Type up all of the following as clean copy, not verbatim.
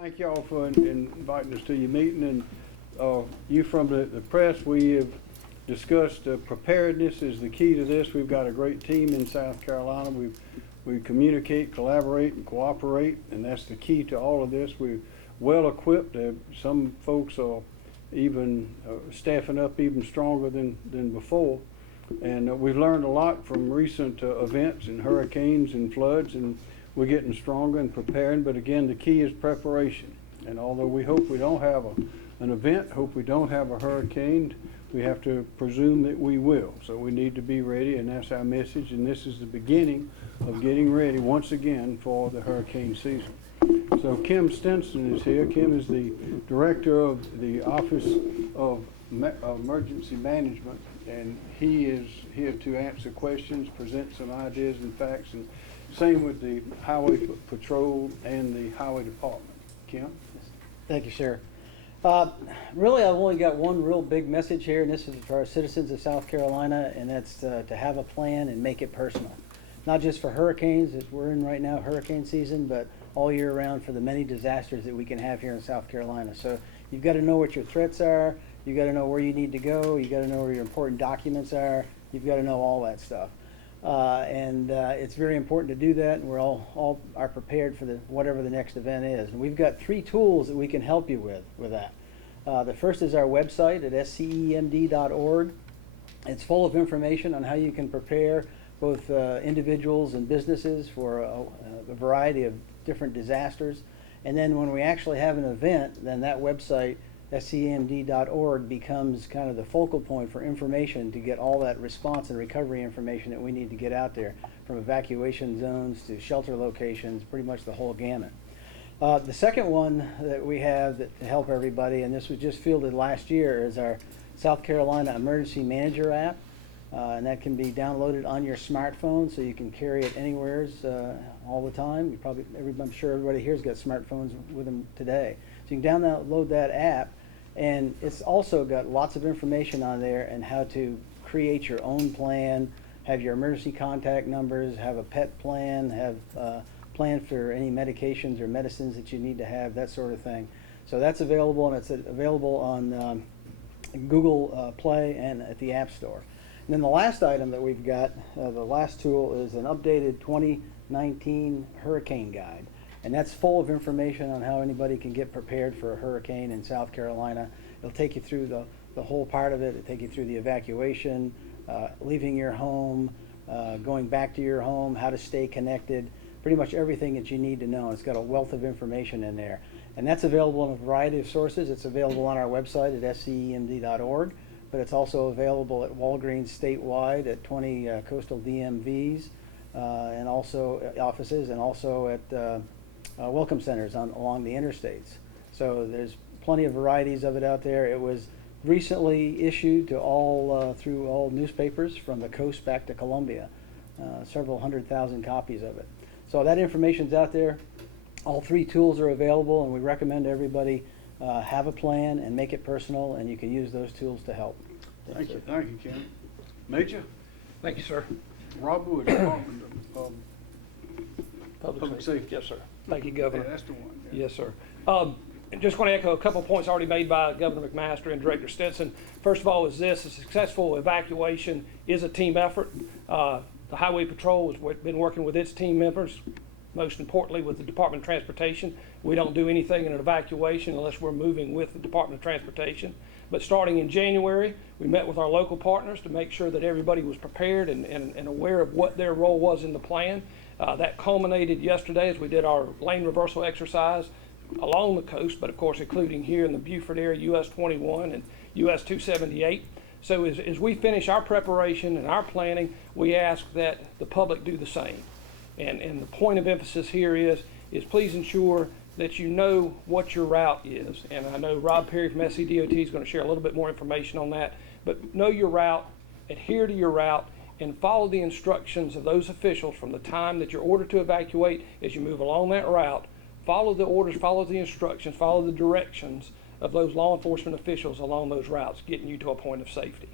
Thank y'all for inviting us to your meeting, and you from the press, we have discussed preparedness is the key to this. We've got a great team in South Carolina. We communicate, collaborate, and cooperate, and that's the key to all of this. We're well equipped. Some folks are even staffing up even stronger than before, and we've learned a lot from recent events and hurricanes and floods, and we're getting stronger and preparing. But again, the key is preparation. And although we hope we don't have an event, hope we don't have a hurricane, we have to presume that we will. So we need to be ready, and that's our message. And this is the beginning of getting ready once again for the hurricane season. So Kim Stenson is here. Kim is the director of the Office of Emergency Management, and he is here to answer questions, present some ideas and facts, and same with the Highway Patrol and the Highway Department. Kim? Thank you, sir. Really, I've only got one real big message here, and this is for our citizens of South Carolina, and that's to have a plan and make it personal. Not just for hurricanes, as we're in right now, hurricane season, but all year round for the many disasters that we can have here in South Carolina. So you've got to know what your threats are, you've got to know where you need to go, you've got to know where your important documents are, you've got to know all that stuff. It's very important to do that, and we're all are prepared for whatever the next event is. And we've got 3 tools that we can help you with that. The first is our website at SCEMD.org. It's full of information on how you can prepare both individuals and businesses for a variety of different disasters. And then when we actually have an event, then that website, SCEMD.org, becomes kind of the focal point for information to get all that response and recovery information that we need to get out there, from evacuation zones to shelter locations, pretty much the whole gamut. The second one that we have to help everybody, and this was just fielded last year, is our South Carolina Emergency Manager app. And that can be downloaded on your smartphone, so you can carry it anywhere all the time. I'm sure everybody here's got smartphones with them today. So you can download that app, and it's also got lots of information on there and how to create your own plan, have your emergency contact numbers, have a pet plan, have a plan for any medications or medicines that you need to have, that sort of thing. So that's available, and it's available on Google Play and at the App Store. And then the last item that we've got, the last tool, is an updated 2019 hurricane guide. And that's full of information on how anybody can get prepared for a hurricane in South Carolina. It'll take you through the whole part of it. It'll take you through the evacuation, leaving your home, going back to your home, how to stay connected, pretty much everything that you need to know. It's got a wealth of information in there. And that's available in a variety of sources. It's available on our website at scemd.org. But it's also available at Walgreens statewide, at 20 coastal DMVs, and also offices, and also at welcome centers along the interstates. So there's plenty of varieties of it out there. It was recently issued to through all newspapers from the coast back to Columbia, several 100,000 copies of it. So that information's out there. All 3 tools are available, and we recommend everybody have a plan and make it personal, and you can use those tools to help. Thank you, Kim. Major? Thank you, sir. Rob Wood, Department of Public Safety. Yes, sir. Thank you, Governor. Yeah, that's the one. Yeah. Yes, sir. Just want to echo a couple of points already made by Governor McMaster and Director Stenson. First of all, is this: a successful evacuation is a team effort. The Highway Patrol has been working with its team members, most importantly with the Department of Transportation. We don't do anything in an evacuation unless we're moving with the Department of Transportation. But starting in January, we met with our local partners to make sure that everybody was prepared and aware of what their role was in the plan. That culminated yesterday as we did our lane reversal exercise along the coast, but of course including here in the Beaufort area, US 21 and US 278. So as we finish our preparation and our planning, we ask that the public do the same. And the point of emphasis here is please ensure that you know what your route is. And I know Rob Perry from SCDOT is going to share a little bit more information on that. But know your route, adhere to your route, and follow the instructions of those officials from the time that you're ordered to evacuate as you move along that route. Follow the orders, follow the instructions, follow the directions of those law enforcement officials along those routes, getting you to a point of safety.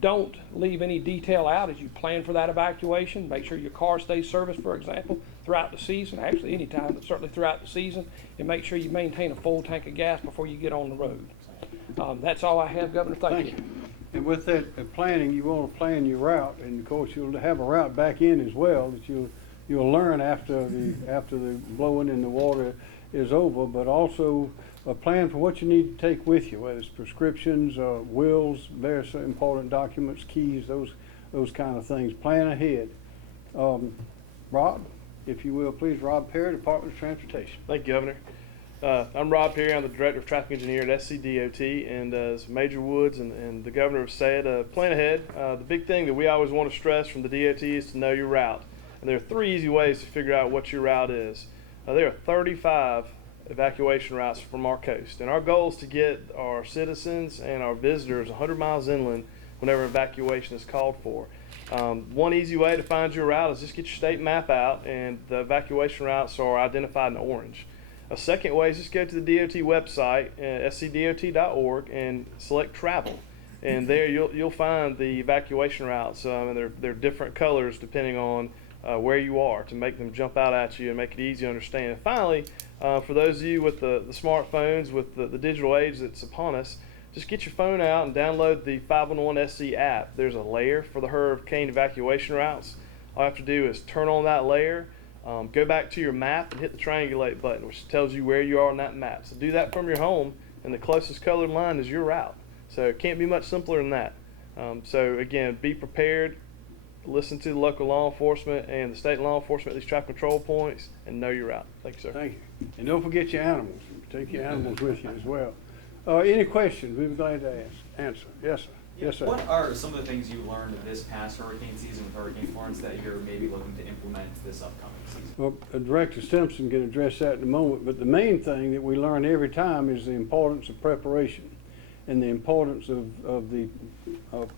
Don't leave any detail out as you plan for that evacuation. Make sure your car stays serviced, for example, throughout the season, actually any time, but certainly throughout the season, and make sure you maintain a full tank of gas before you get on the road. That's all I have, Governor. Thank you. And with that planning, you want to plan your route, and of course you'll have a route back in as well that you'll learn after the blowing in the water is over, but also a plan for what you need to take with you, whether it's prescriptions, wills, various important documents, keys, those kind of things. Plan ahead. Rob, if you will, please. Rob Perry, Department of Transportation. Thank you, Governor. I'm Rob Perry. I'm the Director of Traffic Engineer at SCDOT, and as Major Woods and the Governor have said, plan ahead. The big thing that we always want to stress from the DOT is to know your route. And there are 3 easy ways to figure out what your route is. There are 35 evacuation routes from our coast, and our goal is to get our citizens and our visitors 100 miles inland whenever evacuation is called for. One easy way to find your route is just get your state map out, and the evacuation routes are identified in orange. A second way is just go to the DOT website, scdot.org, and select travel. And there you'll find the evacuation routes, and they're different colors depending on where you are to make them jump out at you and make it easy to understand. And finally, for those of you with the smartphones, with the digital age that's upon us, just get your phone out and download the 511 SC app. There's a layer for the hurricane evacuation routes. All you have to do is turn on that layer, go back to your map and hit the triangulate button, which tells you where you are on that map. So do that from your home, and the closest colored line is your route. So it can't be much simpler than that. So again, be prepared, listen to the local law enforcement and the state law enforcement at these traffic control points, and know your route. Thank you, sir. Thank you. And don't forget your animals. Take your animals with you as well. Any questions? We'd be glad to answer. Yes, sir. Yes, sir. What are some of the things you learned this past hurricane season with Hurricane Florence that you're maybe looking to implement this upcoming season? Well, Director Stimson can address that in a moment, but the main thing that we learn every time is the importance of preparation, and the importance of the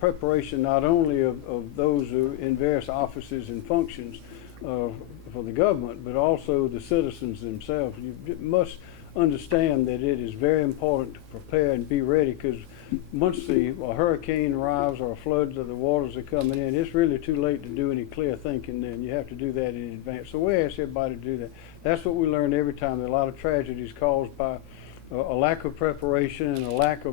preparation not only of those who in various offices and functions for the government, but also the citizens themselves. You must understand that it is very important to prepare and be ready, because once a hurricane arrives or floods or the waters are coming in, it's really too late to do any clear thinking then. You have to do that in advance. So we ask everybody to do that. That's what we learn every time. There are a lot of tragedies caused by a lack of preparation and a lack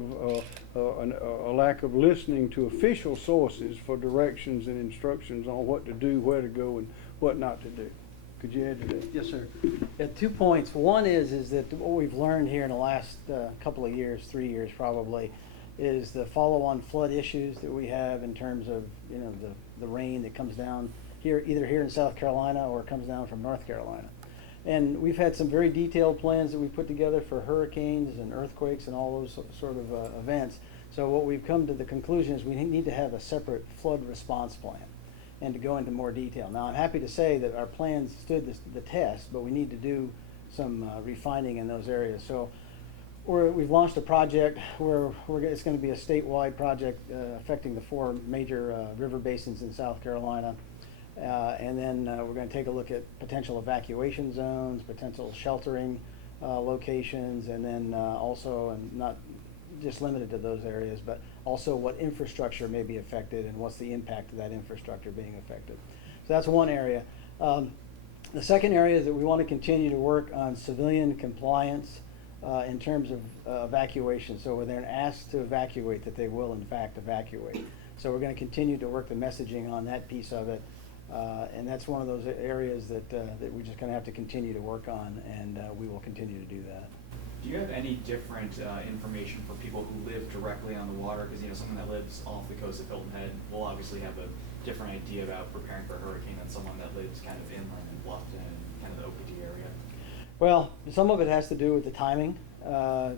of listening to official sources for directions and instructions on what to do, where to go, and what not to do. Could you add to that? Yes, sir. 2 points. One is that what we've learned here in the last couple of years, 3 years probably, is the follow-on flood issues that we have in terms of the rain that comes down here, either here in South Carolina or comes down from North Carolina. And we've had some very detailed plans that we put together for hurricanes and earthquakes and all those sort of events. So what we've come to the conclusion is we need to have a separate flood response plan and to go into more detail. Now, I'm happy to say that our plans stood the test, but we need to do some refining in those areas. So we've launched a project where it's going to be a statewide project affecting the 4 major river basins in South Carolina. And then we're going to take a look at potential evacuation zones, potential sheltering locations, and then also, and not just limited to those areas, but also what infrastructure may be affected and what's the impact of that infrastructure being affected. So that's one area. The second area is that we want to continue to work on civilian compliance in terms of evacuation. So when they're asked to evacuate, that they will in fact evacuate. So we're going to continue to work the messaging on that piece of it. And that's one of those areas that we're just going to have to continue to work on, and we will continue to do that. Do you have any different information for people who live directly on the water? Because someone that lives off the coast of Hilton Head will obviously have a different idea about preparing for a hurricane than someone that lives kind of inland and Bluffton and kind of the OPT area. Well, some of it has to do with the timing,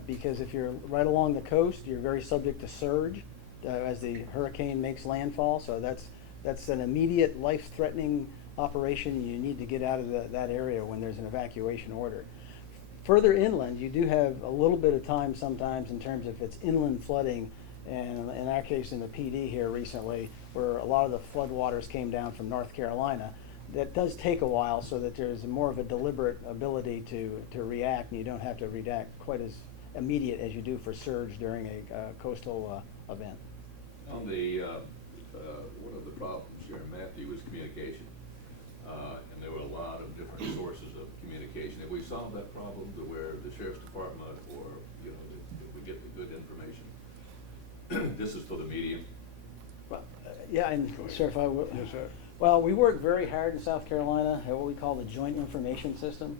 because if you're right along the coast, you're very subject to surge as the hurricane makes landfall. So that's an immediate life-threatening operation. You need to get out of that area when there's an evacuation order. Further inland, you do have a little bit of time sometimes in terms of it's inland flooding, and in our case in the PD here recently, where a lot of the floodwaters came down from North Carolina. That does take a while, so that there's more of a deliberate ability to react, and you don't have to react quite as immediate as you do for surge during a coastal event. On the, one of the problems here in Matthew was communication. And there were a lot of different sources of communication. Have we solved that problem to where the sheriff's department or, you know, if we get the good information? This is for the medium. Well, yeah, and sir, if I would. Yes, sir. Well, we work very hard in South Carolina at what we call the Joint Information System,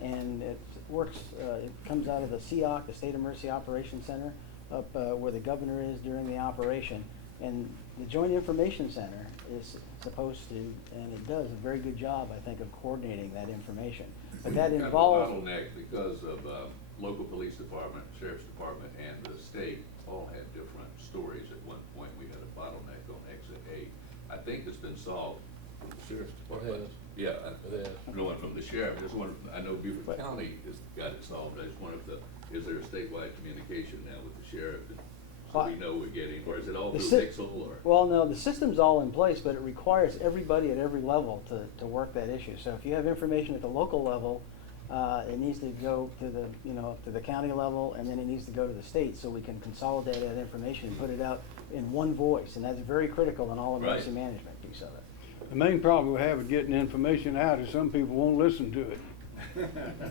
and it works, it comes out of the SEOC, the State Emergency Operations Center, up where the governor is during the operation. And the Joint Information Center is supposed to, and it does a very good job, I think, of coordinating that information. But that Kind of a involves. bottleneck because of local police department, sheriff's department, and the state all had different stories. At one point, we had a bottleneck on exit 8. I think it's been solved from the sheriff's department. Yeah, I'm going from the sheriff. I just wonder, I know Beaufort County has got it solved. I just wonder if is there a statewide communication now with the sheriff? So we know we're getting, or is it all The through sy- Pixel or? Well, no, the system's all in place, but it requires everybody at every level to work that issue. So if you have information at the local level, it needs to go to the, you know, to the county level, and then it needs to go to the state, so we can consolidate that information and put it out in one voice, and that's very critical in all emergency Right. management piece of it. The main problem we have with getting information out is some people won't listen to it.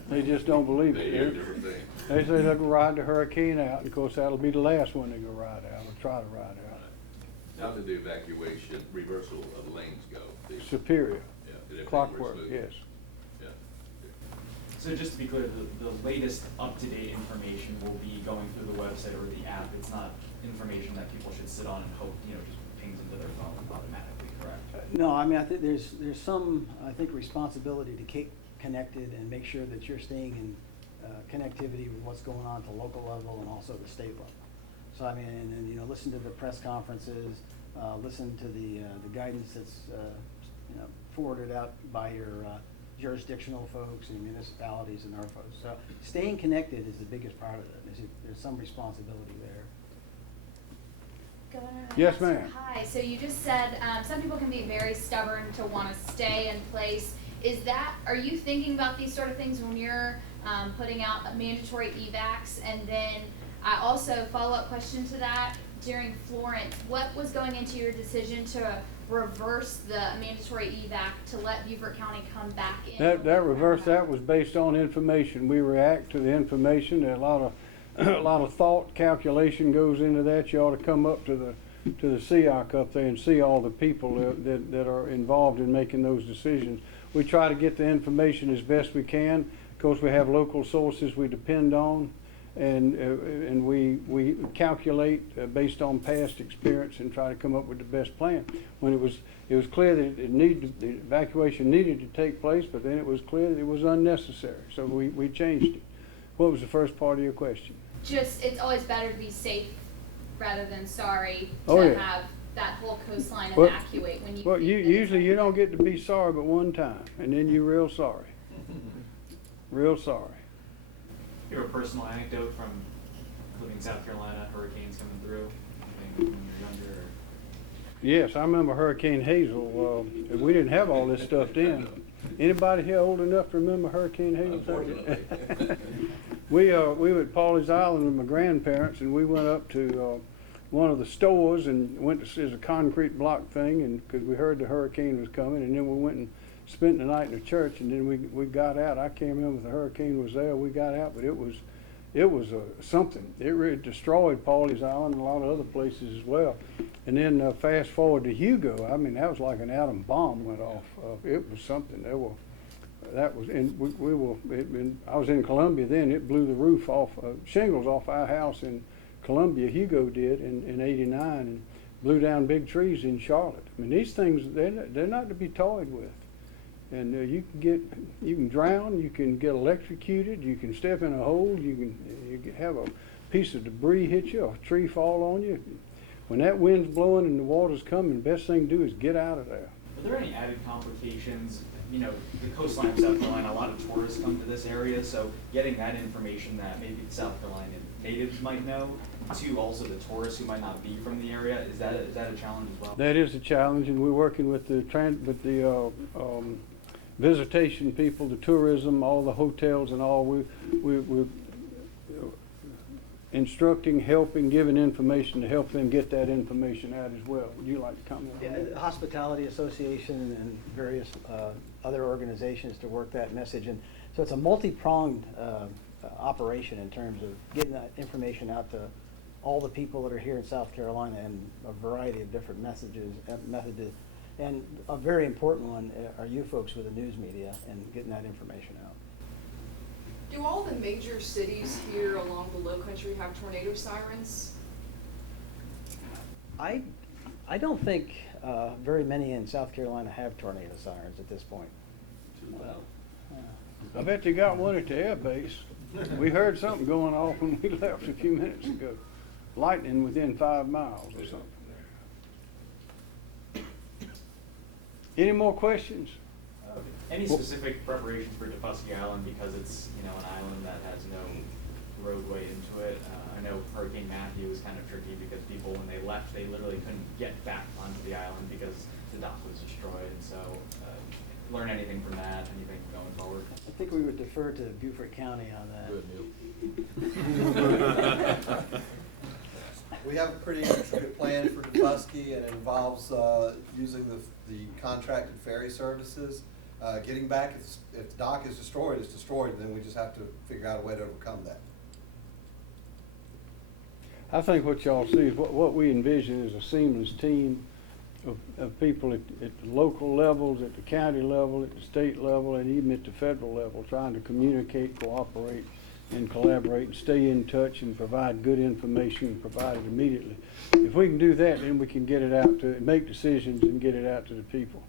They just don't believe They it. hear different things. They say they'll go ride the hurricane out, and of course, that'll be the last one they go ride out, or try to ride out. How did the evacuation, reversal of lanes go? Superior, Yeah, did everything work clockwork, smooth? yes. Yeah. So just to be clear, the latest up-to-date information will be going through the website or the app. It's not information that people should sit on and hope, you know, just pings into their phone automatically, correct? No, I mean, I think there's some, I think, responsibility to keep connected and make sure that you're staying in connectivity with what's going on at the local level and also the state level. So I mean, and you know, listen to the press conferences, listen to the guidance that's you know, forwarded out by your jurisdictional folks and municipalities and our folks. So staying connected is the biggest part of it. There's some responsibility there. Governor Yes, McMaster, ma'am. Hi, so you just said some people can be very stubborn to want to stay in place. Are you thinking about these sort of things when you're putting out mandatory evacs? And then I also, follow-up question to that, during Florence, what was going into your decision to reverse the mandatory evac to let Beaufort County come back in? That reverse, that was based on information. We react to the information. There are a lot of thought, calculation goes into that. You ought to come up to the SEOC up there and see all the people that are involved in making those decisions. We try to get the information as best we can. Of course, we have local sources we depend on, and we calculate based on past experience and try to come up with the best plan. When it was clear that the evacuation needed to take place, but then it was clear that it was unnecessary, so we changed it. What was the first part of your question? Just, it's always better to be safe rather than sorry Oh, to yeah. have that whole coastline Well- evacuate when you. Well, think that it's usually you don't okay. get to be sorry but one time, and then you're real sorry. Real sorry. You have a personal anecdote from living in South Carolina, hurricanes coming through, anything when you're younger? Yes, I remember Hurricane Hazel. We didn't have all this stuff then. Anybody here old enough to remember Hurricane Hazel? Unfortunately. We were at Pawleys Island with my grandparents, and we went up to one of the stores and went to see a concrete block thing, and because we heard the hurricane was coming, and then we went and spent the night in the church, and then we got out. I can't remember if the hurricane was there. We got out, but it was something. It really destroyed Pawleys Island and a lot of other places as well. And then fast forward to Hugo. I mean, that was like an atom bomb went off. It was something. I was in Columbia then. It blew the roof off, shingles off our house in Columbia. Can did in '89, and blew down big trees in Charlotte. I mean, these things, they're not to be toyed with. And you can drown, you can get electrocuted, you can step in a hole, you can have a piece of debris hit you, a tree fall on you. When that wind's blowing and the water's coming, the best thing to do is get out of there. Are there any added complications? You know, the coastline of South Carolina, a lot of tourists come to this area, so getting that information that maybe the South Carolina natives might know to also the tourists who might not be from the area, is that a challenge as well? That is a challenge, and we're working with the visitation people, the tourism, all the hotels and all. instructing, helping, giving information to help them get that information out as well. Would you like to comment on Yeah, that? the Hospitality Association and various other organizations to work that message. And so it's a multi-pronged operation in terms of getting that information out to all the people that are here in South Carolina and a variety of different methods. And a very important one are you folks with the news media and getting that information out. Do all the major cities here along the Low Country have tornado sirens? I don't think very many in South Carolina have tornado sirens at this point. Too loud. I bet you got one at the air base. We heard something going off when we left a few minutes ago. Lightning within 5 miles or something. Any more questions? Any specific preparations for Defusky Island, because it's, you know, an island that has no roadway into it? I know Hurricane Matthew was kind of tricky because people, when they left, they literally couldn't get back onto the island because the dock was destroyed. And so, learn anything from that, anything going forward? I think we would defer to Beaufort County on that. We have a pretty intricate plan for Defusky, and it involves using the contracted ferry services. Getting back, if the dock is destroyed, it's destroyed, and then we just have to figure out a way to overcome that. I think what y'all see is what we envision is a seamless team of people at the local levels, at the county level, at the state level, and even at the federal level, trying to communicate, cooperate, and collaborate, and stay in touch, and provide good information, provide it immediately. If we can do that, then we can get it out to, make decisions and get it out to the people.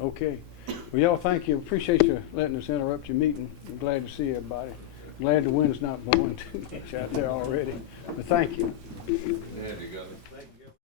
Okay. Well, y'all, thank you. Appreciate you letting us interrupt your meeting. I'm glad to see everybody. Glad the wind's not blowing too much out there already. But thank you. There you go.